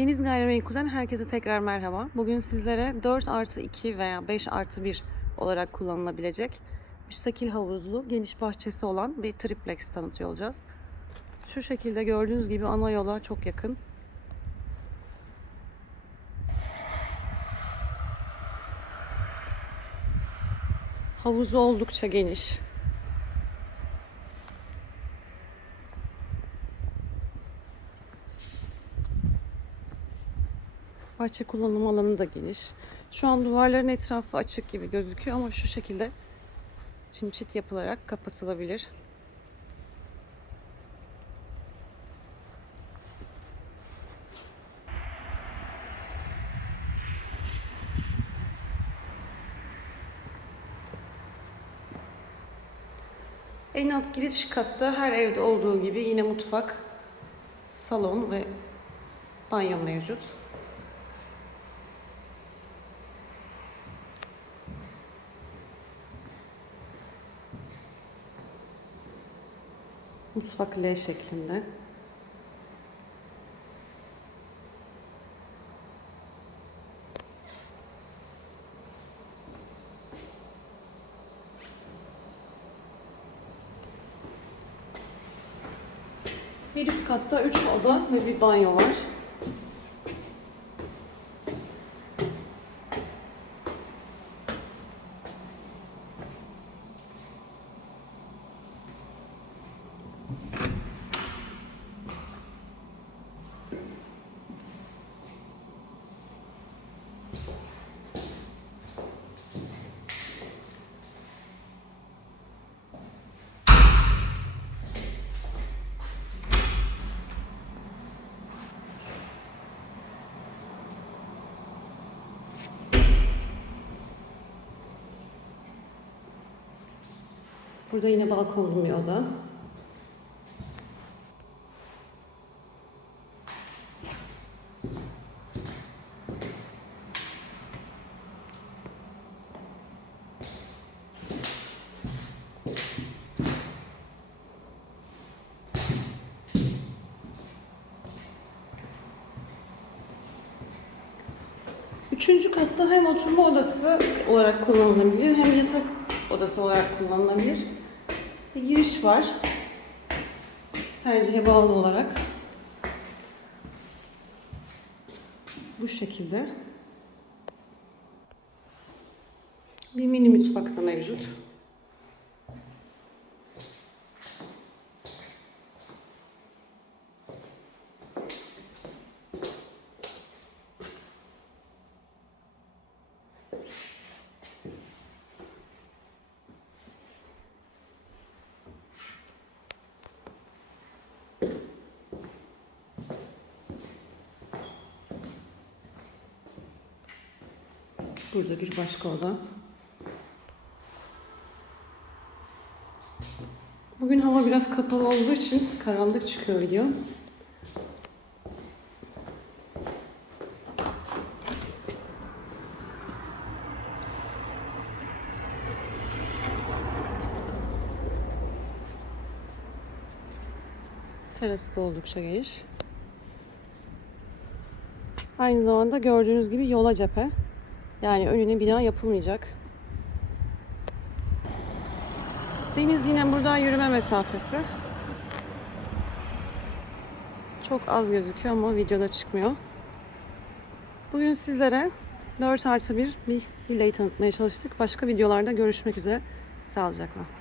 Deniz Gayrimenkul'den herkese tekrar merhaba. Bugün sizlere 4 artı 2 veya 5 artı 1 olarak kullanılabilecek müstakil havuzlu, geniş bahçesi olan bir triplex tanıtıyor olacağız. Şu şekilde gördüğünüz gibi ana yola çok yakın. Havuzu oldukça geniş. Bahçe kullanım alanı da geniş. Şu an duvarların etrafı açık gibi gözüküyor ama şu şekilde çimçit yapılarak kapatılabilir. En alt giriş katta her evde olduğu gibi yine mutfak, salon ve banyo mevcut. Mutfak L şeklinde. Bir üst katta 3 oda ve bir banyo var. Burada yine balkonlu bir oda. Üçüncü katta hem oturma odası olarak kullanılabilir hem yatak odası olarak kullanılabilir. Bir giriş var. Tercihe bağlı olarak. Bu şekilde. Bir mini mutfak da mevcut. Burada bir başka oda. Bugün hava biraz kapalı olduğu için karanlık çıkıyor video. Terası da oldukça geniş. Aynı zamanda gördüğünüz gibi yola cephe. Yani önüne bina yapılmayacak. Deniz yine buradan yürüme mesafesi. Çok az gözüküyor ama videoda çıkmıyor. Bugün sizlere 4 artı 1 bir villayı tanıtmaya çalıştık. Başka videolarda görüşmek üzere. Sağlıcakla.